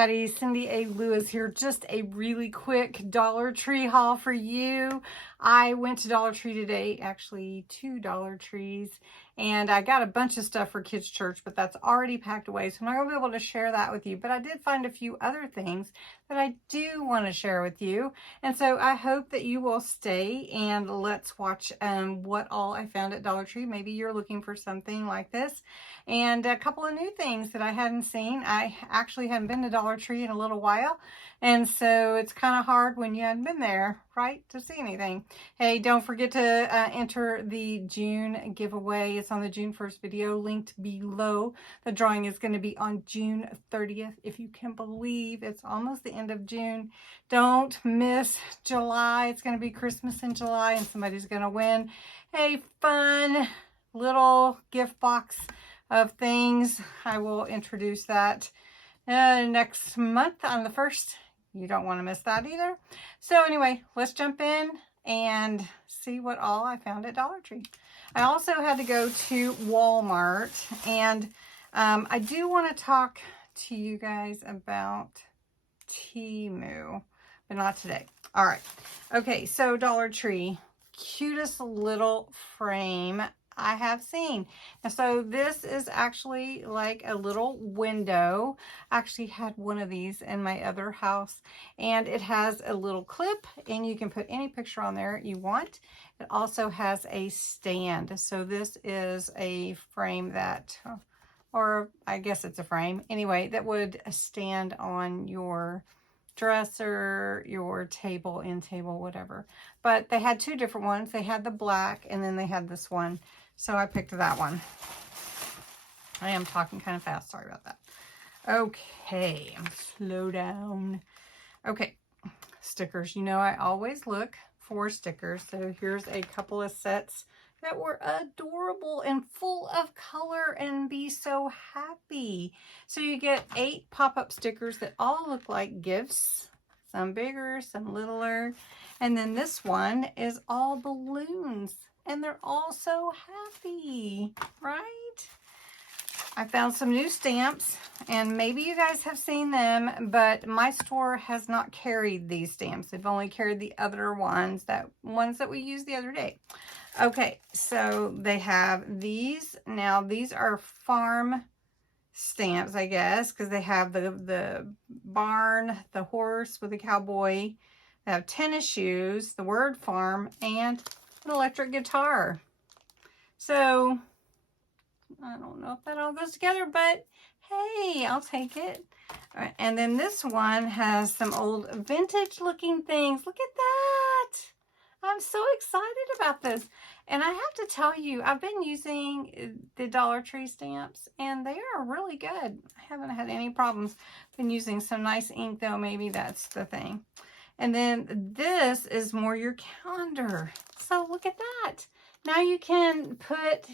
everybody, Cindy A. Lewis here. Just a really quick Dollar Tree haul for you. I went to Dollar Tree today, actually 2 Dollar Trees, and I got a bunch of stuff for kids' church, but that's already packed away, so I'm not going to be able to share that with you. But I did find a few other things that I do want to share with you, and so I hope that you will stay and let's watch what all I found at Dollar Tree. Maybe you're looking for something like this, and a couple of new things that I hadn't seen. I actually hadn't been to Dollar Tree in a little while, and so it's kind of hard when you hadn't been there, right, to see anything. Hey, don't forget to enter the June giveaway. It's on the June 1st video linked below. The drawing is going to be on June 30th. If you can believe it's almost the end of June. Don't miss July. It's going to be Christmas in July and somebody's going to win a fun little gift box of things. I will introduce that next month on the 1st. You don't want to miss that either. So anyway, let's jump in and see what all I found at Dollar Tree. I also had to go to Walmart, and I do want to talk to you guys about Temu, but not today. All right. Okay, so Dollar Tree, cutest little frame I have seen. And so this is actually like a little window. I actually had one of these in my other house, and it has a little clip and you can put any picture on there you want. It also has a stand. So this is a frame that, or I guess it's a frame anyway, that would stand on your dresser, your table, end table, whatever. But they had two different ones. They had the black and then they had this one. So I picked that one. I am talking kind of fast. Sorry about that. Okay, slow down. Okay, stickers. You know, I always look for stickers. So here's a couple of sets that were adorable and full of color and be so happy. So you get 8 pop-up stickers that all look like gifts. Some bigger, some littler. And then this one is all balloons. And they're all so happy, right? I found some new stamps, and maybe you guys have seen them, but my store has not carried these stamps. They've only carried the other ones that we used the other day. Okay, so they have these. Now, these are farm stamps, I guess, because they have the barn, the horse with the cowboy. They have tennis shoes, the word farm, and an electric guitar. So I don't know if that all goes together, but hey, I'll take it. All right, and then this one has some old vintage looking things. Look at that. I'm so excited about this. And I have to tell you, I've been using the Dollar Tree stamps and they are really good. I haven't had any problems. Been using some nice ink though. Maybe that's the thing. And then this is more your calendar. So look at that. Now you can put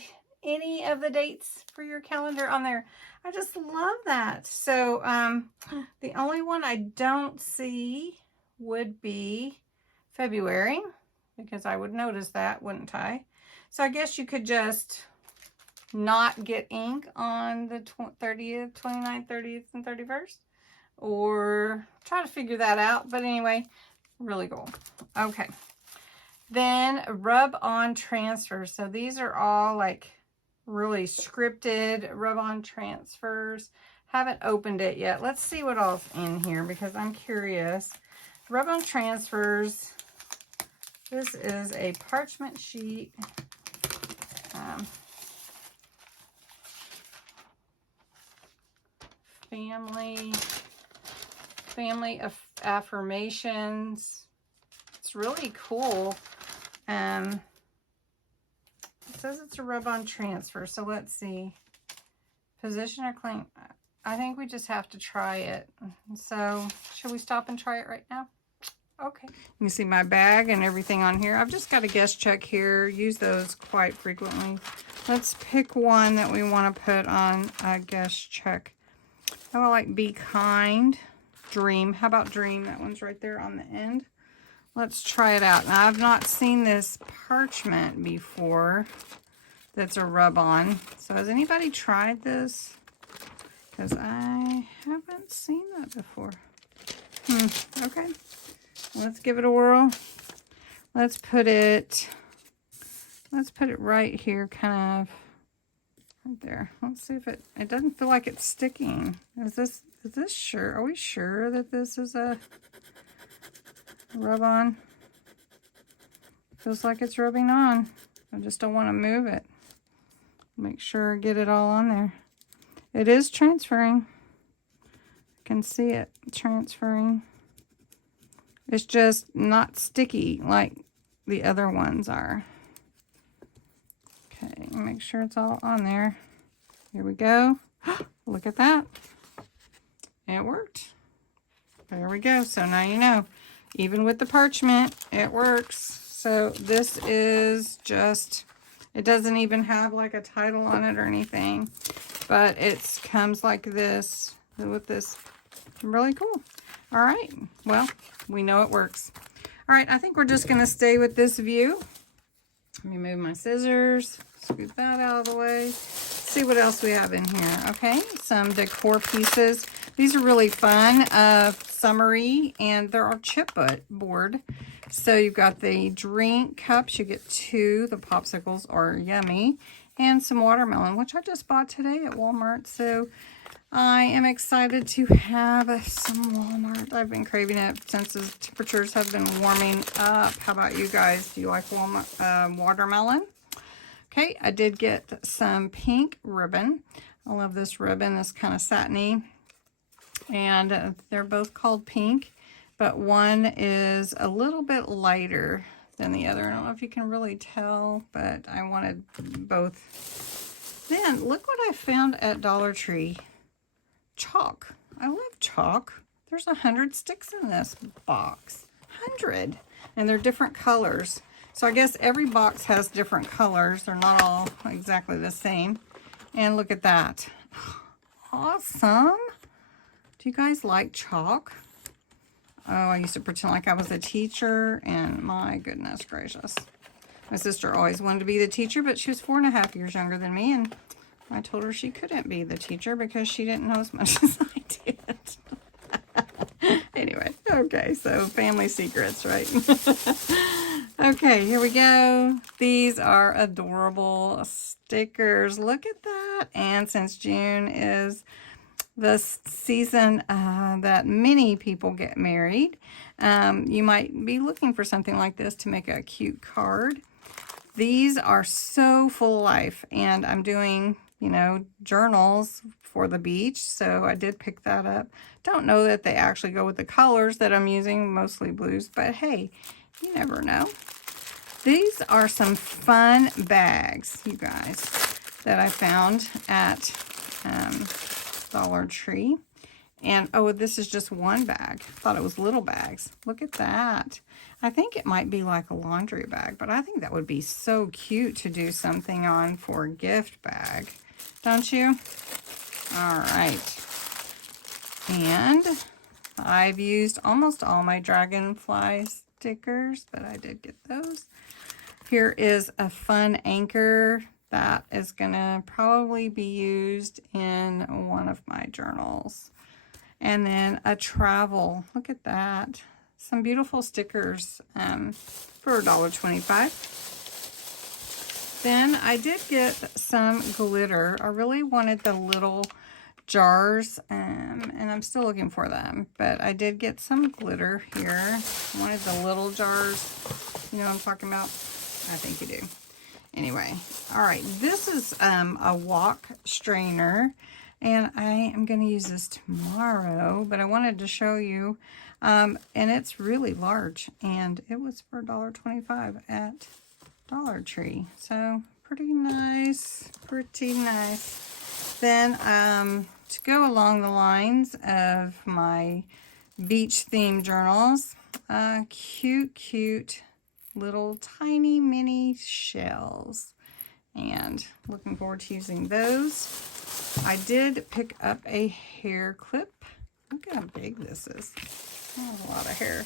any of the dates for your calendar on there. I just love that. So the only one I don't see would be February, because I would notice that, wouldn't I? So I guess you could just not get ink on the 30th, 29th, 30th, and 31st. Or try to figure that out. But anyway, really cool. Okay. Then rub-on transfers. So these are all like really scripted rub-on transfers. Haven't opened it yet. Let's see what all's in here because I'm curious. Rub-on transfers. This is a parchment sheet. Family of affirmations. It's really cool. It says it's a rub-on transfer. So let's see. Position or claim. I think we just have to try it. So should we stop and try it right now? Okay. You can see my bag and everything on here. I've just got a guest check here. Use those quite frequently. Let's pick one that we want to put on a guest check. How about like be kind? Dream. How about dream? That one's right there on the end. Let's try it out. Now, I've not seen this parchment before that's a rub-on. So has anybody tried this? because I haven't seen that before. Okay, let's give it a whirl. Let's put it right here, kind of right there. Let's see if it doesn't feel like it's sticking. Is this sure? Are we sure that this is a rub on? Feels like it's rubbing on. I just don't want to move it. Make sure I get it all on there. It is transferring. I can see it transferring. It's just not sticky like the other ones are. Okay, make sure it's all on there. Here we go. Look at that. It worked. There we go. So now you know, even with the parchment, it works. So this is just, it doesn't even have like a title on it or anything, but it comes like this with this. Really cool. All right. Well, we know it works. All right. I think we're just going to stay with this view. Let me move my scissors, scoop that out of the way. See what else we have in here. Okay, some decor pieces. These are really fun, summery, and they're all chipboard. So you've got the drink cups. You get 2. The popsicles are yummy, and some watermelon, which I just bought today at Walmart. So I am excited to have some Walmart. I've been craving it since the temperatures have been warming up. How about you guys? Do you like watermelon? Okay, I did get some pink ribbon. I love this ribbon. It's kind of satiny. And they're both called pink, but one is a little bit lighter than the other. I don't know if you can really tell, but I wanted both. Then, look what I found at Dollar Tree. Chalk. I love chalk. There's 100 sticks in this box. 100. And they're different colors. So I guess every box has different colors. They're not all exactly the same. And look at that. Awesome. Do you guys like chalk? Oh, I used to pretend like I was a teacher, and my goodness gracious. My sister always wanted to be the teacher, but she was 4.5 years younger than me, and I told her she couldn't be the teacher because she didn't know as much as I did. Anyway, okay, so family secrets, right? Okay, here we go. These are adorable stickers. Look at that. And since June is the season that many people get married, you might be looking for something like this to make a cute card. These are so full of life, and I'm doing, you know, journals for the beach, so I did pick that up. Don't know that they actually go with the colors that I'm using, mostly blues, but hey, you never know. These are some fun bags, you guys, that I found at Dollar Tree. And, oh, this is just one bag. I thought it was little bags. Look at that. I think it might be like a laundry bag, but I think that would be so cute to do something on for a gift bag. Don't you? All right. And I've used almost all my dragonfly stickers, but I did get those. Here is a fun anchor that is going to probably be used in one of my journals. And then a travel. Look at that. Some beautiful stickers for $1.25. Then I did get some glitter. I really wanted the little jars, and I'm still looking for them. But I did get some glitter here. I wanted the little jars. You know what I'm talking about? I think you do. Anyway, all right. This is a wok strainer. And I am going to use this tomorrow, but I wanted to show you, and it's really large, and it was for $1.25 at Dollar Tree. So pretty nice, pretty nice. Then to go along the lines of my beach theme journals, cute little tiny mini shells, and looking forward to using those. I did pick up a hair clip. Look how big this is. That's a lot of hair.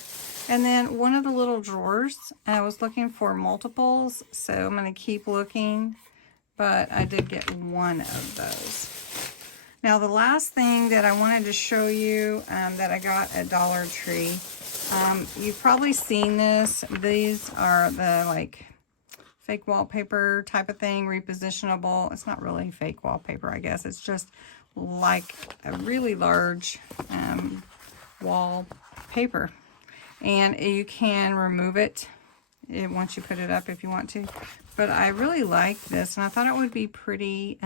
And then one of the little drawers. I was looking for multiples, so I'm going to keep looking. But I did get one of those. Now the last thing that I wanted to show you that I got at Dollar Tree, you've probably seen this. These are the like fake wallpaper type of thing, repositionable. It's not really fake wallpaper, I guess. It's just like a really large wallpaper. And you can remove it once you put it up if you want to. But I really like this, and I thought it would be pretty,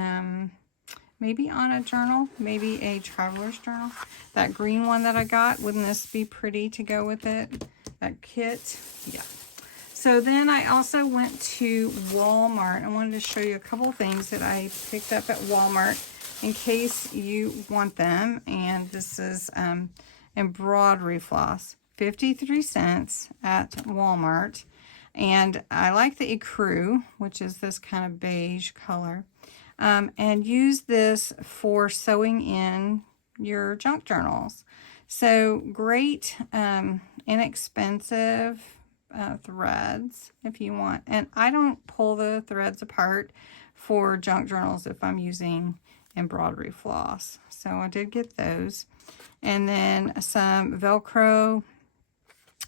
maybe on a journal, maybe a traveler's journal. That green one that I got, wouldn't this be pretty to go with it? That kit, yeah. So then I also went to Walmart. I wanted to show you a couple things that I picked up at Walmart in case you want them. And this is embroidery floss, 53 cents at Walmart. And I like the ecru, which is this kind of beige color. And use this for sewing in your junk journals. So great, inexpensive threads if you want. And I don't pull the threads apart for junk journals if I'm using embroidery floss. So I did get those. And then some Velcro.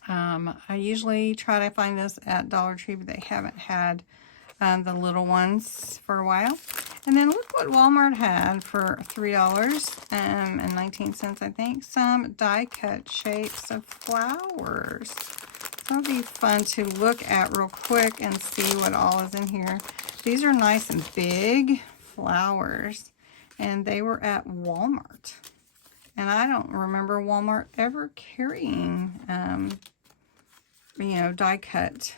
I usually try to find this at Dollar Tree, but they haven't had the little ones for a while. And then look what Walmart had for $3.19, I think. Some die-cut shapes of flowers. So it'll be fun to look at real quick and see what all is in here. These are nice and big flowers, and they were at Walmart. And I don't remember Walmart ever carrying, you know, die-cut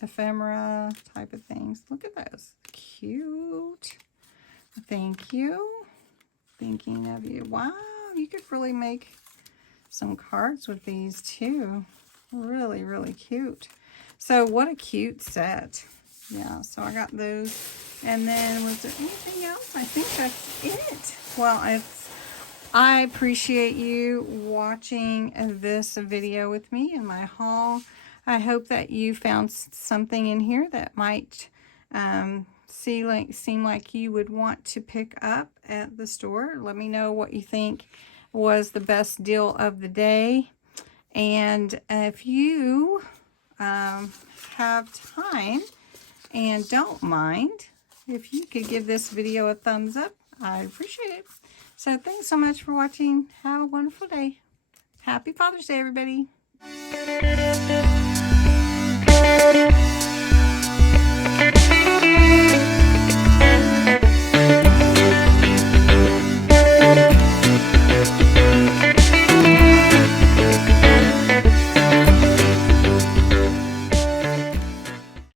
ephemera type of things. Look at those. Cute. Thank you. Thinking of you. Wow, you could really make some cards with these too. Really, really cute. So what a cute set. Yeah, so I got those. And then was there anything else? I think that's it. Well, I appreciate you watching this video with me in my haul. I hope that you found something in here that might seem like you would want to pick up at the store. Let me know what you think was the best deal of the day. And if you have time and don't mind, if you could give this video a thumbs up, I'd appreciate it. So thanks so much for watching. Have a wonderful day. Happy Father's Day, everybody.